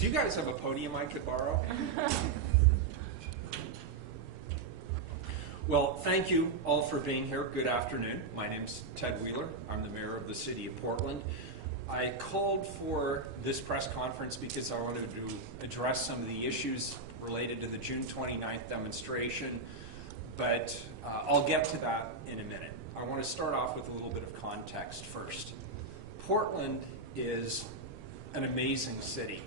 Do you guys have a podium I could borrow? Well, thank you all for being here. Good afternoon. My name's Ted Wheeler. I'm the mayor of the city of Portland. I called for this press conference because I wanted to address some of the issues related to the June 29th demonstration, but I'll get to that in a minute. I want to start off with a little bit of context first. Portland is an amazing city,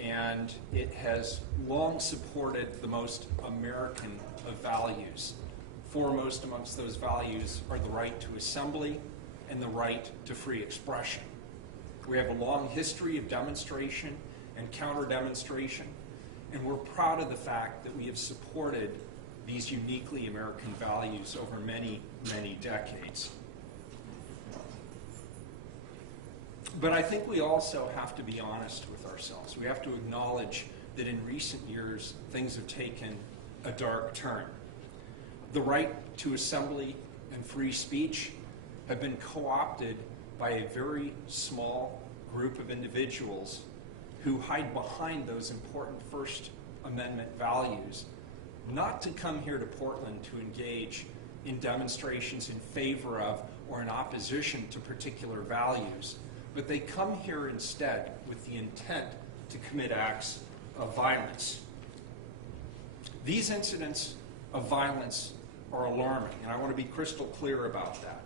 and it has long supported the most American of values. Foremost amongst those values are the right to assembly and the right to free expression. We have a long history of demonstration and counter-demonstration, and we're proud of the fact that we have supported these uniquely American values over many, many decades. But I think we also have to be honest with ourselves. We have to acknowledge that in recent years, things have taken a dark turn. The right to assembly and free speech have been co-opted by a very small group of individuals who hide behind those important First Amendment values, not to come here to Portland to engage in demonstrations in favor of or in opposition to particular values, but they come here instead with the intent to commit acts of violence. These incidents of violence are alarming, and I want to be crystal clear about that.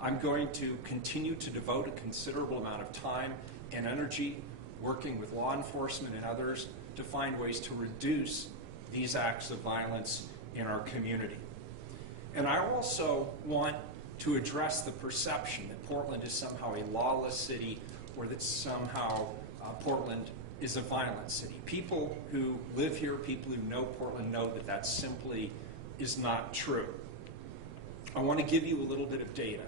I'm going to continue to devote a considerable amount of time and energy working with law enforcement and others to find ways to reduce these acts of violence in our community. And I also want to address the perception that Portland is somehow a lawless city or that somehow Portland is a violent city. People who live here, people who know Portland, know that that simply is not true. I want to give you a little bit of data.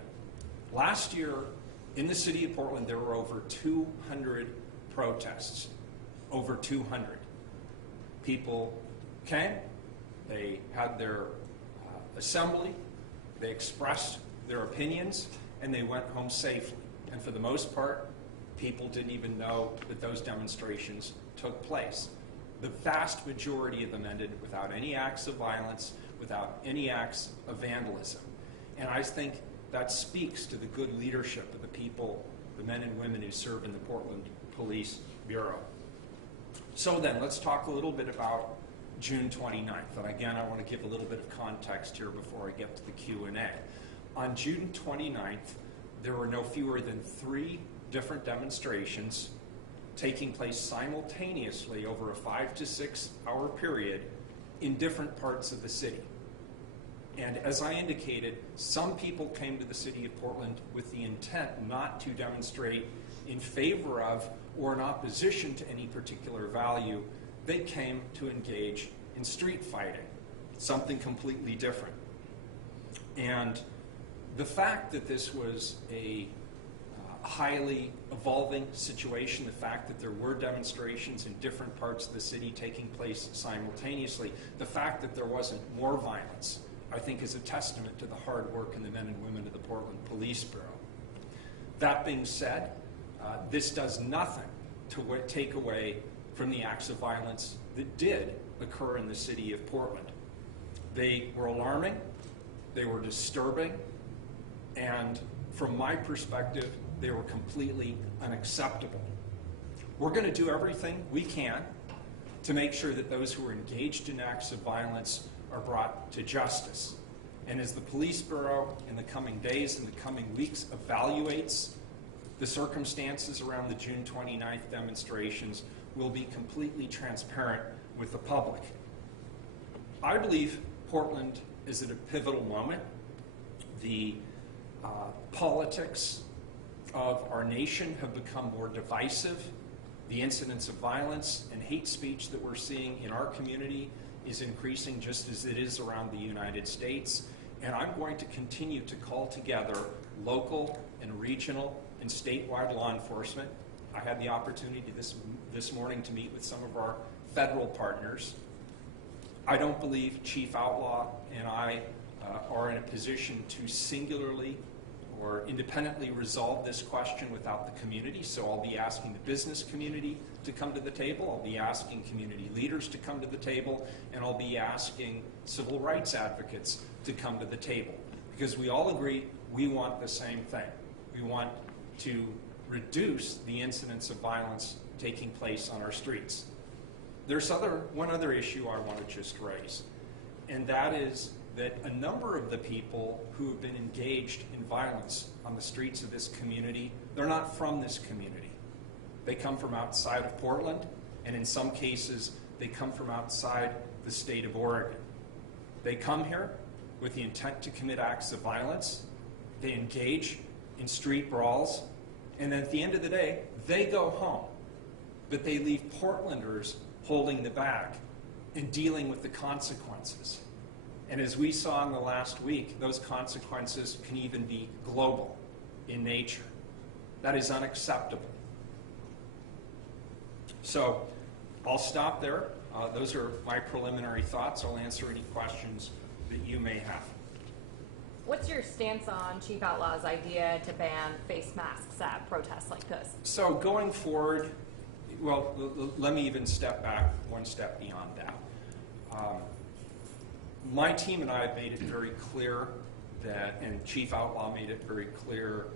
Last year, in the city of Portland, there were over 200 protests. Over 200. People came, they had their assembly, they expressed their opinions, and they went home safely. And for the most part, people didn't even know that those demonstrations took place. The vast majority of them ended without any acts of violence, without any acts of vandalism. And I think that speaks to the good leadership of the people, the men and women who serve in the Portland Police Bureau. So then, let's talk a little bit about June 29th. And again, I want to give a little bit of context here before I get to the Q&A. On June 29th, there were no fewer than 3 different demonstrations taking place simultaneously over a 5 to 6 hour period in different parts of the city. And as I indicated, some people came to the city of Portland with the intent not to demonstrate in favor of or in opposition to any particular value. They came to engage in street fighting, something completely different. And the fact that this was a highly evolving situation, the fact that there were demonstrations in different parts of the city taking place simultaneously, the fact that there wasn't more violence, I think is a testament to the hard work and the men and women of the Portland Police Bureau. That being said, this does nothing to take away from the acts of violence that did occur in the city of Portland. They were alarming, they were disturbing, and from my perspective, they were completely unacceptable. We're going to do everything we can to make sure that those who are engaged in acts of violence are brought to justice. And as the Police Bureau in the coming days and the coming weeks evaluates the circumstances around the June 29th demonstrations, we'll be completely transparent with the public. I believe Portland is at a pivotal moment. The politics of our nation have become more divisive. The incidence of violence and hate speech that we're seeing in our community is increasing just as it is around the United States. And I'm going to continue to call together local and regional and statewide law enforcement. I had the opportunity this morning to meet with some of our federal partners. I don't believe Chief Outlaw and I are in a position to singularly or independently resolve this question without the community. So I'll be asking the business community to come to the table, I'll be asking community leaders to come to the table, and I'll be asking civil rights advocates to come to the table. Because we all agree we want the same thing. We want to reduce the incidence of violence taking place on our streets. There's one other issue I want to just raise, and that is that a number of the people who have been engaged in violence on the streets of this community, they're not from this community. They come from outside of Portland, and in some cases, they come from outside the state of Oregon. They come here with the intent to commit acts of violence. They engage in street brawls, and then at the end of the day, they go home. But they leave Portlanders holding the bag and dealing with the consequences. And as we saw in the last week, those consequences can even be global in nature. That is unacceptable. So I'll stop there. Those are my preliminary thoughts. I'll answer any questions that you may have. What's your stance on Chief Outlaw's idea to ban face masks at protests like this? So going forward, well, let me even step back one step beyond that. My team and I have made it very clear that, and Chief Outlaw made it very clear,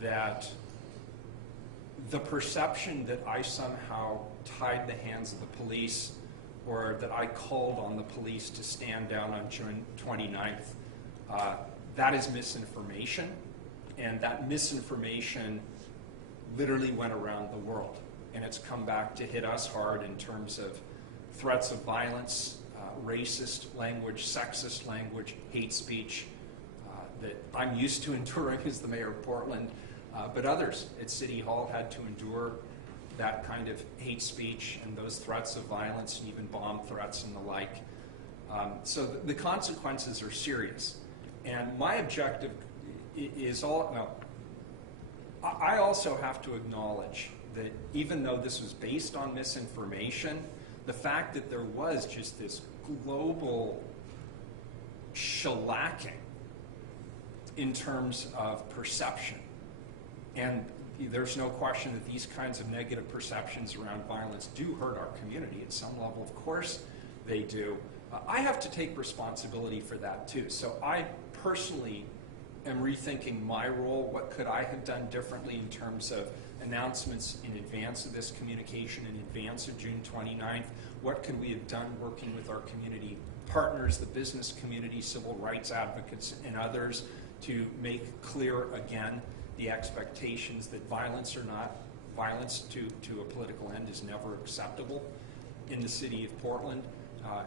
that the perception that I somehow tied the hands of the police or that I called on the police to stand down on June 29th, that is misinformation, and that misinformation literally went around the world, and it's come back to hit us hard in terms of threats of violence, racist language, sexist language, hate speech that I'm used to enduring as the mayor of Portland, but others at City Hall had to endure that kind of hate speech and those threats of violence and even bomb threats and the like. So the consequences are serious. And my objective is I also have to acknowledge that even though this was based on misinformation, the fact that there was just this global shellacking in terms of perception, and there's no question that these kinds of negative perceptions around violence do hurt our community at some level. Of course they do. I have to take responsibility for that too. So I personally am rethinking my role. What could I have done differently in terms of announcements in advance of this communication, in advance of June 29th? What could we have done working with our community partners, the business community, civil rights advocates, and others to make clear again the expectations that violence to a political end is never acceptable in the city of Portland.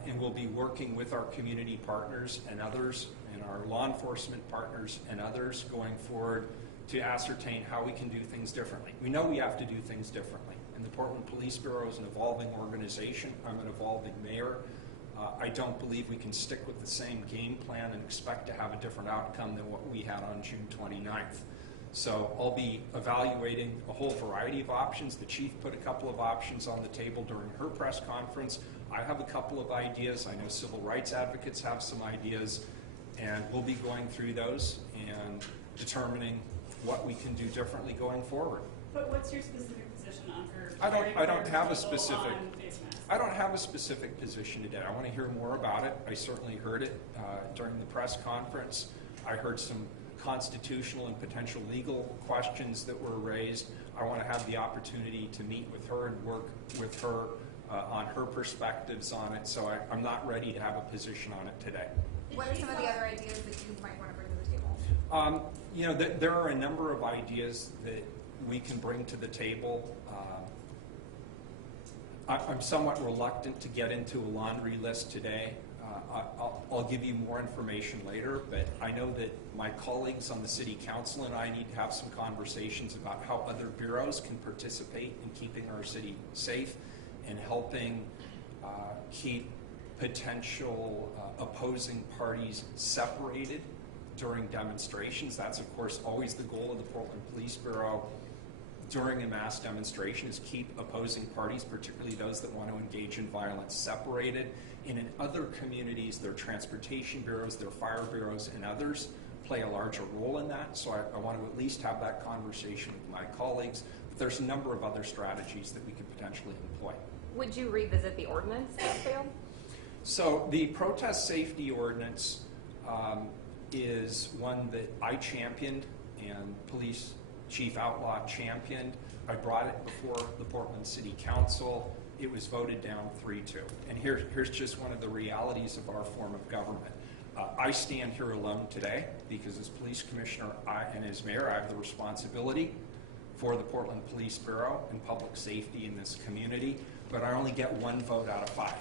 And we'll be working with our community partners and others, and our law enforcement partners and others going forward to ascertain how we can do things differently. We know we have to do things differently. And the Portland Police Bureau is an evolving organization. I'm an evolving mayor. I don't believe we can stick with the same game plan and expect to have a different outcome than what we had on June 29th. So I'll be evaluating a whole variety of options. The chief put a couple of options on the table during her press conference. I have a couple of ideas. I know civil rights advocates have some ideas, and we'll be going through those and determining what we can do differently going forward. But what's your specific position on her? I don't have a specific position today. I want to hear more about it. I certainly heard it during the press conference. I heard some constitutional and potential legal questions that were raised. I want to have the opportunity to meet with her and work with her on her perspectives on it. So I'm not ready to have a position on it today. What are some of the other ideas that you might want to bring to the table? There are a number of ideas that we can bring to the table. I'm somewhat reluctant to get into a laundry list today. I'll give you more information later, but I know that my colleagues on the City Council and I need to have some conversations about how other bureaus can participate in keeping our city safe and helping keep potential opposing parties separated during demonstrations. That's, of course, always the goal of the Portland Police Bureau during a mass demonstration, is keep opposing parties, particularly those that want to engage in violence, separated. And in other communities, their transportation bureaus, their fire bureaus, and others play a larger role in that. So I want to at least have that conversation with my colleagues. But there's a number of other strategies that we could potentially employ. Would you revisit the ordinance that failed? So the protest safety ordinance is one that I championed and Police Chief Outlaw championed. I brought it before the Portland City Council. It was voted down 3-2. And here's just one of the realities of our form of government. I stand here alone today because as police commissioner and as mayor, I have the responsibility for the Portland Police Bureau and public safety in this community, but I only get 1 vote out of 5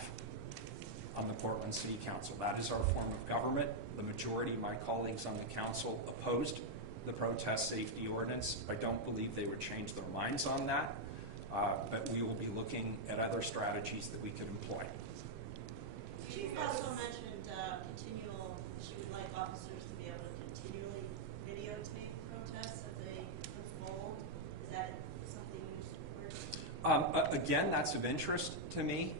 on the Portland City Council. That is our form of government. The majority of my colleagues on the council opposed the protest safety ordinance. I don't believe they would change their minds on that, but we will be looking at other strategies that we could employ. Chief also mentioned she would like officers to be able to continually videotape protests as they unfold. Is that something you support? Again, that's of interest to me.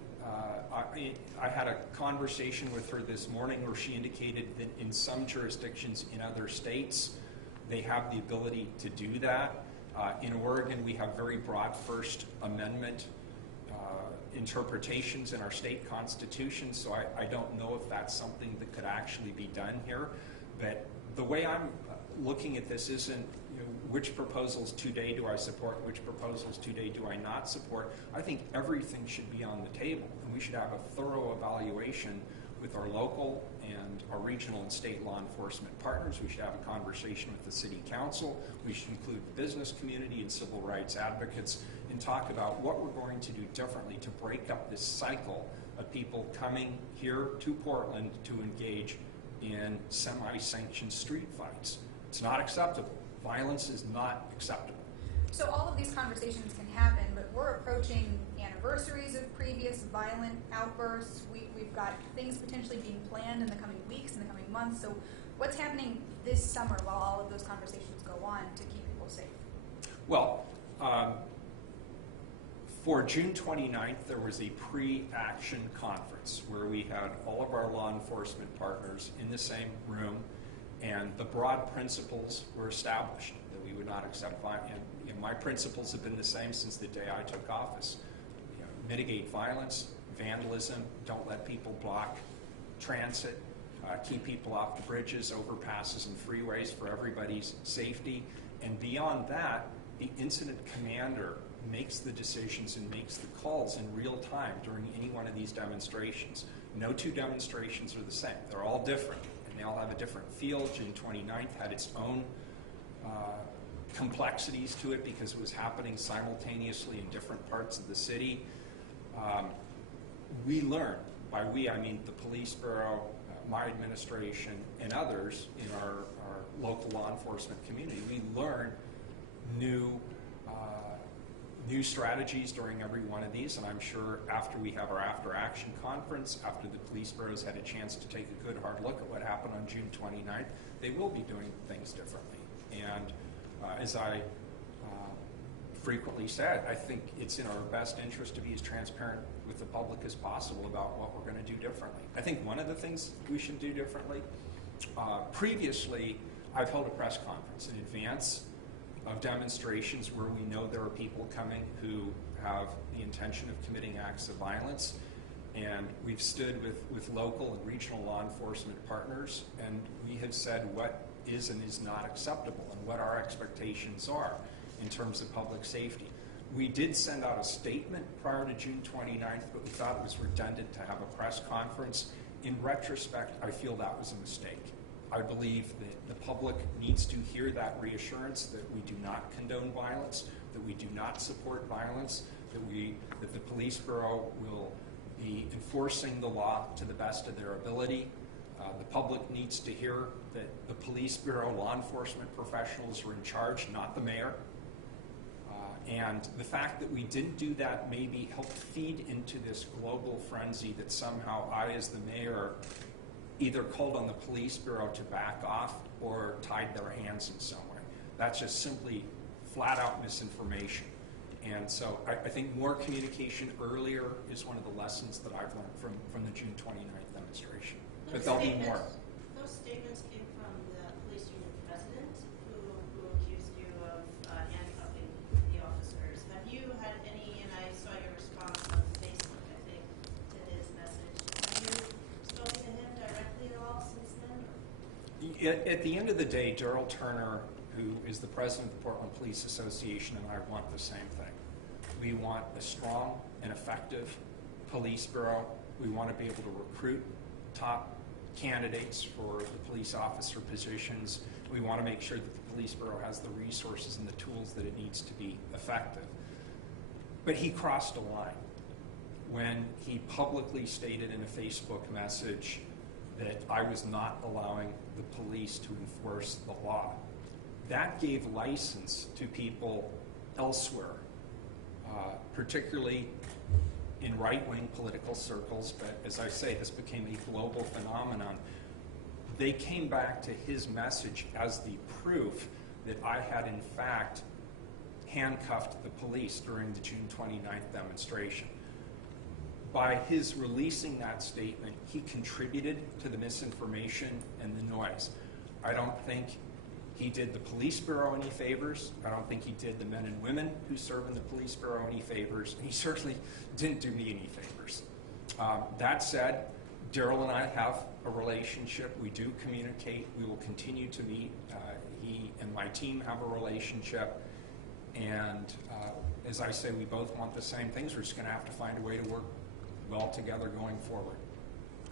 I had a conversation with her this morning where she indicated that in some jurisdictions in other states, they have the ability to do that. In Oregon, we have very broad First Amendment interpretations in our state constitution, so I don't know if that's something that could actually be done here. But the way I'm looking at this isn't which proposals today do I support, which proposals today do I not support. I think everything should be on the table, and we should have a thorough evaluation with our local and our regional and state law enforcement partners. We should have a conversation with the city council. We should include the business community and civil rights advocates and talk about what we're going to do differently to break up this cycle of people coming here to Portland to engage in semi-sanctioned street fights. It's not acceptable. Violence is not acceptable. So all of these conversations can happen, but we're approaching anniversaries of previous violent outbursts. We've got things potentially being planned in the coming weeks, in the coming months. So what's happening this summer while all of those conversations go on to keep people safe? Well, for June 29th, there was a pre-action conference where we had all of our law enforcement partners in the same room, and the broad principles were established that we would not accept violence. And my principles have been the same since the day I took office. Mitigate violence, vandalism, don't let people block transit, keep people off the bridges, overpasses, and freeways for everybody's safety. And beyond that, the incident commander makes the decisions and makes the calls in real time during any one of these demonstrations. No 2 demonstrations are the same. They're all different, and they all have a different feel. June 29th had its own complexities to it because it was happening simultaneously in different parts of the city. We learned, by we I mean the police bureau, my administration, and others in our local law enforcement community, we learned new strategies during every one of these, and I'm sure after we have our after-action conference, after the police bureaus had a chance to take a good hard look at what happened on June 29th, they will be doing things differently. And as I frequently said, I think it's in our best interest to be as transparent with the public as possible about what we're going to do differently. I think one of the things we should do differently, previously I've held a press conference in advance of demonstrations where we know there are people coming who have the intention of committing acts of violence, and we've stood with local and regional law enforcement partners, and we have said what is and is not acceptable and what our expectations are in terms of public safety. We did send out a statement prior to June 29th, but we thought it was redundant to have a press conference. In retrospect, I feel that was a mistake. I believe that the public needs to hear that reassurance that we do not condone violence, that we do not support violence, that the police bureau will be enforcing the law to the best of their ability. The public needs to hear that the police bureau, law enforcement professionals are in charge, not the mayor. And the fact that we didn't do that maybe helped feed into this global frenzy that somehow I, as the mayor, either called on the police bureau to back off or tied their hands in some way. That's just simply flat out misinformation. And so I think more communication earlier is one of the lessons that I've learned from the June 29th demonstration. But there'll be more. Those statements came from the police union At the end of the day, Daryl Turner, who is the president of the Portland Police Association, and I want the same thing. We want a strong and effective police bureau. We want to be able to recruit top candidates for the police officer positions. We want to make sure that the police bureau has the resources and the tools that it needs to be effective. But he crossed a line when he publicly stated in a Facebook message that I was not allowing the police to enforce the law. That gave license to people elsewhere, particularly in right-wing political circles, but as I say, this became a global phenomenon. They came back to his message as the proof that I had in fact handcuffed the police during the June 29th demonstration. By his releasing that statement, he contributed to the misinformation and the noise. I don't think he did the police bureau any favors. I don't think he did the men and women who serve in the police bureau any favors. And he certainly didn't do me any favors. That said, Daryl and I have a relationship. We do communicate. We will continue to meet. He and my team have a relationship. And as I say, we both want the same things. We're just going to have to find a way to work well together going forward.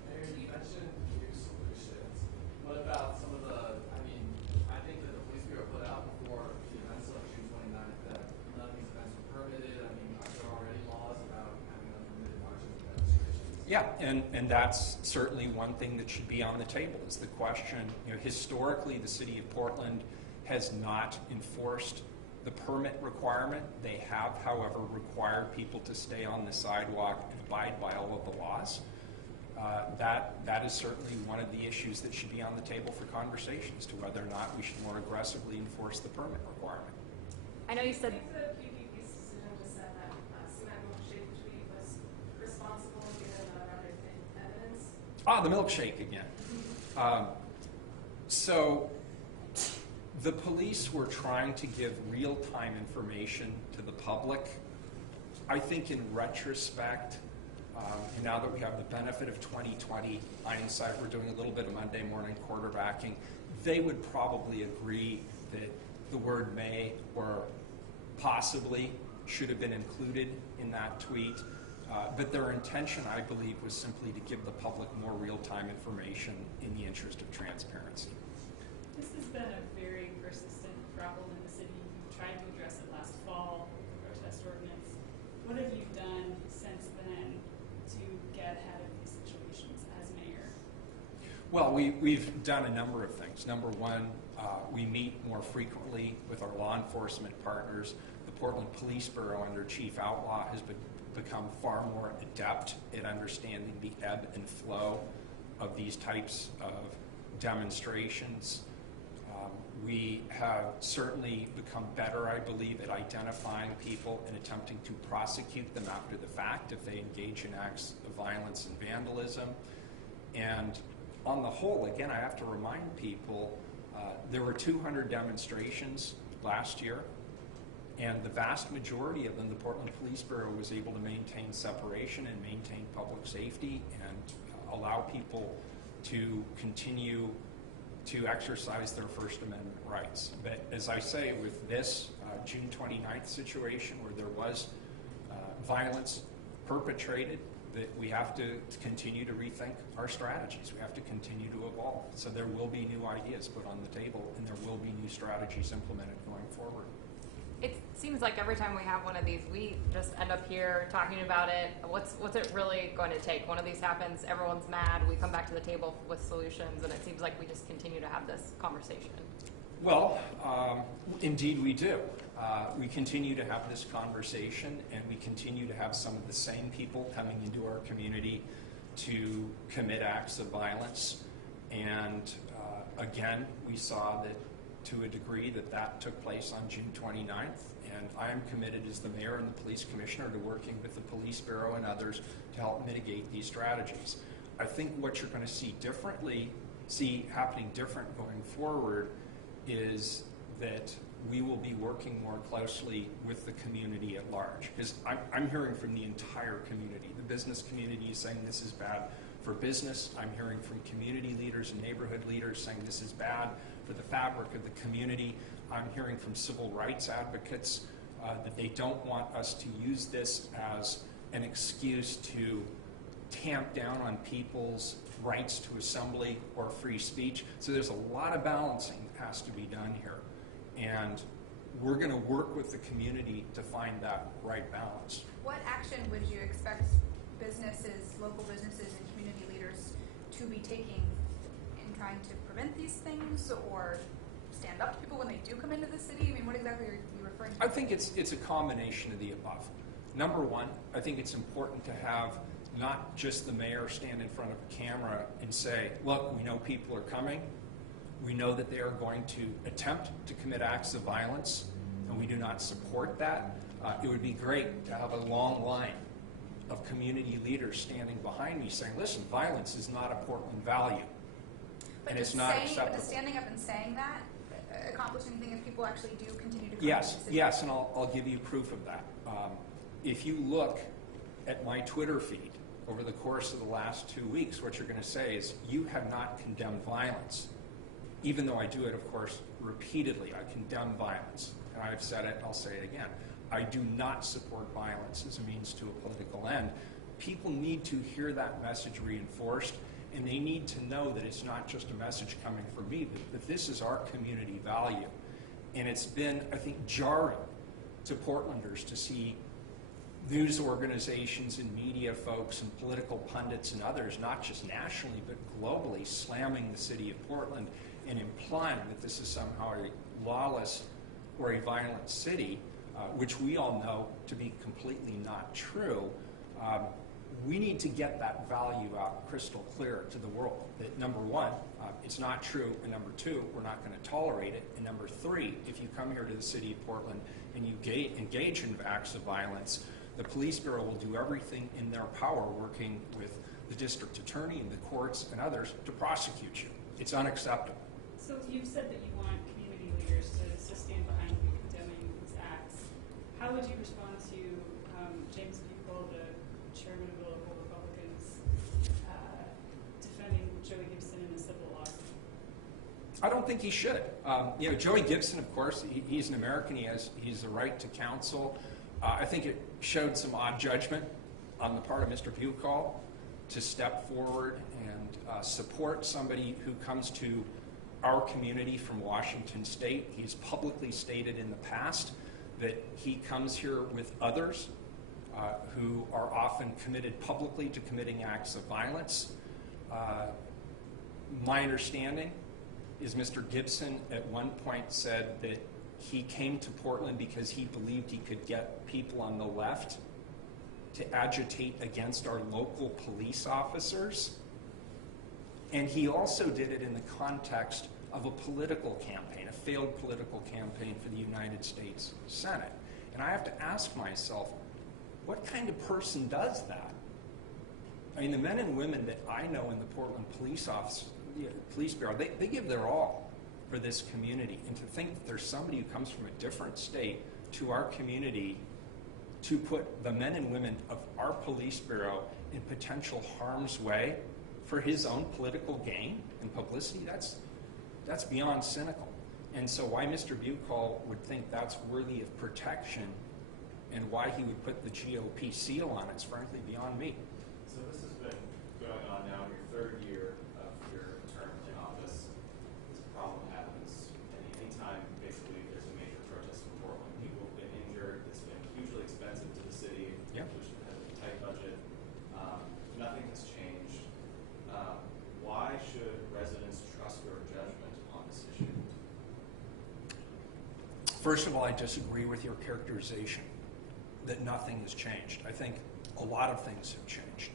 Mayor, you mentioned new solutions. What about some of the, I think that the police bureau put out before the events of June 29th that none of these events were permitted. Are there already laws about having unpermitted marches and demonstrations? Yeah, and that's certainly one thing that should be on the table is the question, historically the city of Portland has not enforced the permit requirement. They have, however, required people to stay on the sidewalk and abide by all of the laws. That is certainly one of the issues that should be on the table for conversation as to whether or not we should more aggressively enforce the permit requirement. I know you said. I think the PPP's decision just said that cement milkshake tweet was responsible given rather thin evidence. The milkshake again. So the police were trying to give real-time information to the public. I think in retrospect, and now that we have the benefit of 2020 hindsight, we're doing a little bit of Monday morning quarterbacking, they would probably agree that the word may or possibly should have been included in that tweet. But their intention, I believe, was simply to give the public more real-time information in the interest of transparency. This has been a very persistent problem in the city. You tried to address it last fall with the protest ordinance. What have you done since then to get ahead of these situations as mayor? Well, we've done a number of things. Number one, we meet more frequently with our law enforcement partners. The Portland Police Bureau under Chief Outlaw has become far more adept at understanding the ebb and flow of these types of demonstrations. We have certainly become better, I believe, at identifying people and attempting to prosecute them after the fact if they engage in acts of violence and vandalism. And on the whole, again, I have to remind people, there were 200 demonstrations last year, and the vast majority of them, the Portland Police Bureau was able to maintain separation and maintain public safety and allow people to continue to exercise their First Amendment rights. But as I say, with this June 29th situation where there was violence perpetrated, that we have to continue to rethink our strategies. We have to continue to evolve. So there will be new ideas put on the table, and there will be new strategies implemented going forward. It seems like every time we have one of these, we just end up here talking about it. What's it really going to take? One of these happens, everyone's mad, we come back to the table with solutions, and it seems like we just continue to have this conversation. Well, indeed we do. We continue to have this conversation, and we continue to have some of the same people coming into our community to commit acts of violence. And again, we saw that to a degree that took place on June 29th, and I am committed as the mayor and the police commissioner to working with the police bureau and others to help mitigate these strategies. I think what you're going to see happening different going forward is that we will be working more closely with the community at large, because I'm hearing from the entire community. The business community is saying this is bad. for business. I'm hearing from community leaders and neighborhood leaders saying this is bad for the fabric of the community. I'm hearing from civil rights advocates that they don't want us to use this as an excuse to tamp down on people's rights to assembly or free speech. So there's a lot of balancing that has to be done here. And we're going to work with the community to find that right balance. What action would you expect businesses, local businesses and community leaders to be taking in trying to prevent these things or stand up to people when they do come into the city? I mean, what exactly are you referring to? I think it's a combination of the above. Number one, I think it's important to have not just the mayor stand in front of a camera and say, look, we know people are coming. We know that they are going to attempt to commit acts of violence, and we do not support that. It would be great to have a long line of community leaders standing behind me saying, listen, violence is not a Portland value, and it's not acceptable. But does standing up and saying that accomplish anything if people actually do continue to come Yes, into the city? yes, and I'll give you proof of that. If you look at my Twitter feed over the course of the last 2 weeks, what you're going to say is you have not condemned violence. Even though I do it, of course, repeatedly. I condemn violence. And I've said it, and I'll say it again. I do not support violence as a means to a political end. People need to hear that message reinforced, and they need to know that it's not just a message coming from me, but that this is our community value. And it's been, I think, jarring to Portlanders to see news organizations and media folks and political pundits and others, not just nationally but globally, slamming the city of Portland and implying that this is somehow a lawless or a violent city, which we all know to be completely not true. We need to get that value out crystal clear to the world. That number one, it's not true, and number two, we're not going to tolerate it, and number three, if you come here to the city of Portland and you engage in acts of violence, the police bureau will do everything in their power, working with the district attorney and the courts and others, to prosecute you. It's unacceptable. So you've said that you want community leaders to stand behind you condemning these acts. How would you respond to James Buell, the chairman of the local Republicans, defending Joey Gibson in a civil lawsuit? I don't think he should. Joey Gibson, of course, he's an American. He's the right to counsel. I think it showed some odd judgment on the part of Mr. Buell to step forward and support somebody who comes to our community from Washington State. He's publicly stated in the past that he comes here with others who are often committed publicly to committing acts of violence. My understanding is Mr. Gibson at one point said that he came to Portland because he believed he could get people on the left to agitate against our local police officers. And he also did it in the context of a political campaign, a failed political campaign for the United States Senate. And I have to ask myself, what kind of person does that? I mean, the men and women that I know in the Portland Police Bureau, they give their all for this community. And to think that there's somebody who comes from a different state to our community to put the men and women of our police bureau in potential harm's way for his own political gain and publicity, that's beyond cynical. And so why Mr. Buell would think that's worthy of protection and why he would put the GOP seal on it's frankly beyond me. So this has been going on now in your third year of your term in office. This problem happens, and anytime basically there's a major protest in Portland, people have been injured. It's been hugely expensive to the city, which has a tight budget. Nothing has changed. Why should residents trust your judgment on this issue? First of all, I disagree with your characterization that nothing has changed. I think a lot of things have changed.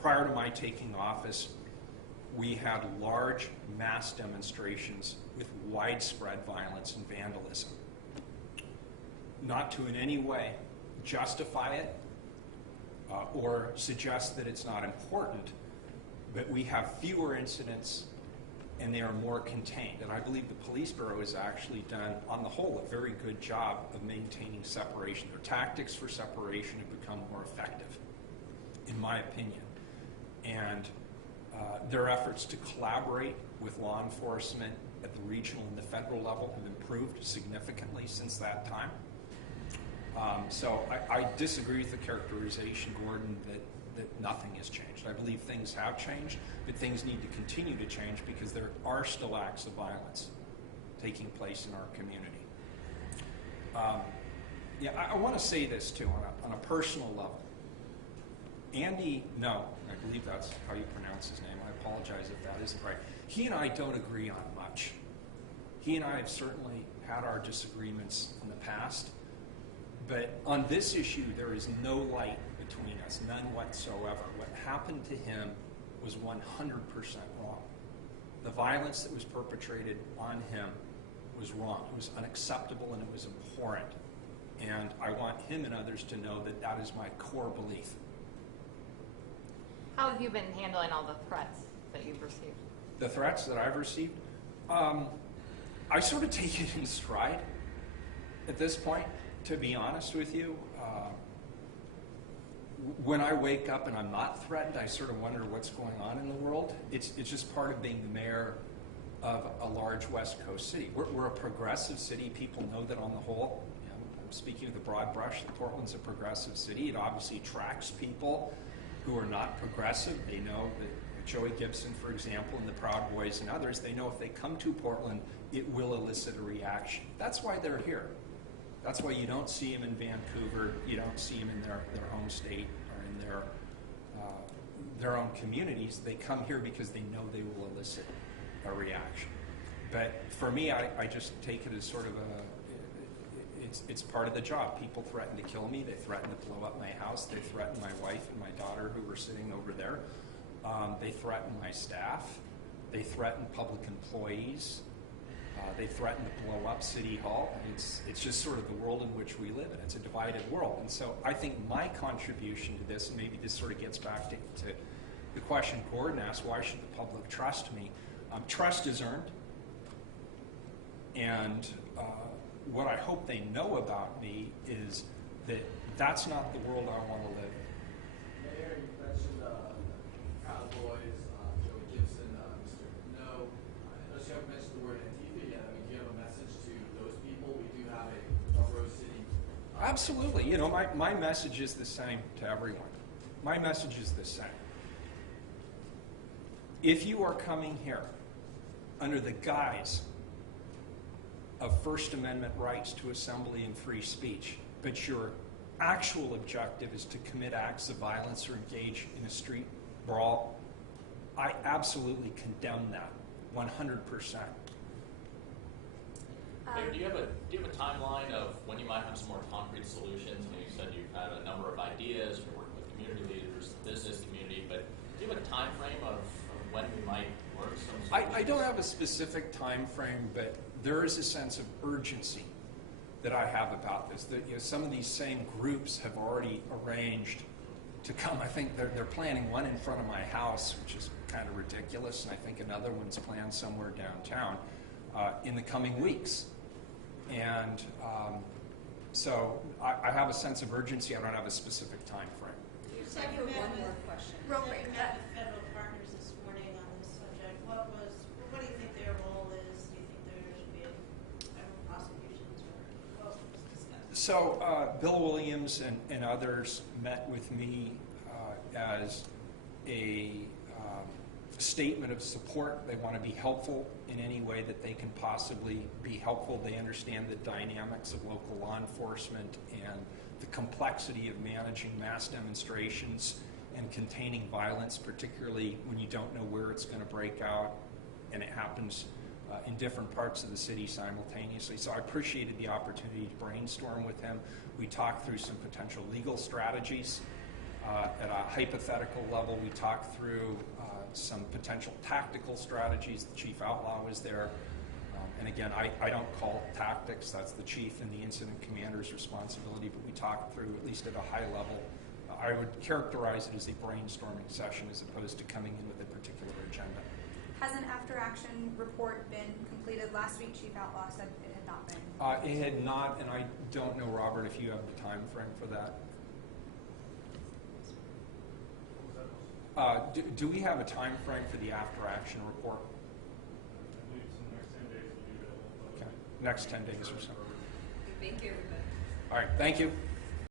Prior to my taking office, we had large mass demonstrations with widespread violence and vandalism. Not to in any way justify it or suggest that it's not important, but we have fewer incidents and they are more contained. And I believe the Police Bureau has actually done, on the whole, a very good job of maintaining separation. Their tactics for separation have become more effective, in my opinion. And Their efforts to collaborate with law enforcement at the regional and the federal level have improved significantly since that time. So I disagree with the characterization, Gordon, that nothing has changed. I believe things have changed, but things need to continue to change because there are still acts of violence taking place in our community. I want to say this too on a personal level. Andy, no, I believe that's how you pronounce his name. I apologize if that isn't right. He and I don't agree on much. He and I have certainly had our disagreements in the past, but on this issue, there is no light between us, none whatsoever. What happened to him was 100% wrong. The violence that was perpetrated on him was wrong. It was unacceptable and it was abhorrent. And I want him and others to know that that is my core belief. How have you been handling all the threats that you've received? The threats that I've received, I sort of take it in stride at this point, to be honest with you. When I wake up and I'm not threatened, I sort of wonder what's going on in the world. It's just part of being the mayor of a large West Coast city. We're a progressive city. People know that on the whole. You know, I'm speaking of the broad brush, that Portland's a progressive city. It obviously attracts people who are not progressive. They know that Joey Gibson, for example, and the Proud Boys and others, they know if they come to Portland, it will elicit a reaction. That's why they're here. That's why you don't see them in Vancouver, you don't see them in their home state or in their own communities. They come here because they know they will elicit a reaction. But for me, I just take it as sort of it's part of the job. People threaten to kill me. They threaten to blow up my house. They threaten my wife and my daughter who were sitting over there. They threaten my staff. They threaten public employees. They threaten to blow up City Hall. It's just sort of the world in which we live in. It's a divided world. And so I think my contribution to this, and maybe this sort of gets back to the question Gordon asked, why should the public trust me? Trust is earned. And what I hope they know about me is that that's not the world I want to live in. Mayor, you mentioned Proud Boys, Joey Gibson, Mr. No. Unless you haven't mentioned the word Antifa yet, I mean, do you have a message to those people? We do have a Rose City. Absolutely. You know, my message is the same to everyone. My message is the same. If you are coming here under the guise of First Amendment rights to assembly and free speech, but your actual objective is to commit acts of violence or engage in a street brawl, I absolutely condemn that 100%. Mayor, do you have a timeline of when you might have some more concrete solutions? You said you've had a number of ideas, you're working with community leaders, the business community, but do you have a time frame of when we might work some solutions? I don't have a specific time frame, but there is a sense of urgency that I have about this. That, you know, some of these same groups have already arranged to come. I think they're planning one in front of my house, which is kind of ridiculous, and I think another one's planned somewhere downtown in the coming weeks. And so I have a sense of urgency. I don't have a specific time frame. You said you met one more question. Real quick. You met with federal partners this morning on this subject. What do you think their role is? Do you think there should be federal prosecutions, or what was discussed? So Bill Williams and others met with me as a statement of support. They want to be helpful in any way that they can possibly be helpful. They understand the dynamics of local law enforcement and the complexity of managing mass demonstrations and containing violence, particularly when you don't know where it's going to break out and it happens in different parts of the city simultaneously. So I appreciated the opportunity to brainstorm with him. We talked through some potential legal strategies at a hypothetical level. We talked through some potential tactical strategies. The chief outlaw was there. And again, I don't call tactics. That's the chief and the incident commander's responsibility. But we talked through, at least at a high level, I would characterize it as a brainstorming session as opposed to coming in with a particular agenda. Has an after-action report been completed? Last week, Chief Outlaw said it had not been. It had not, and I don't know, Robert, if you have the time frame for that. Do we have a time frame for the after-action report? I believe it's in the next 10 days will be available. Okay, next 10 days or so. Thank you, everybody. All right, thank you.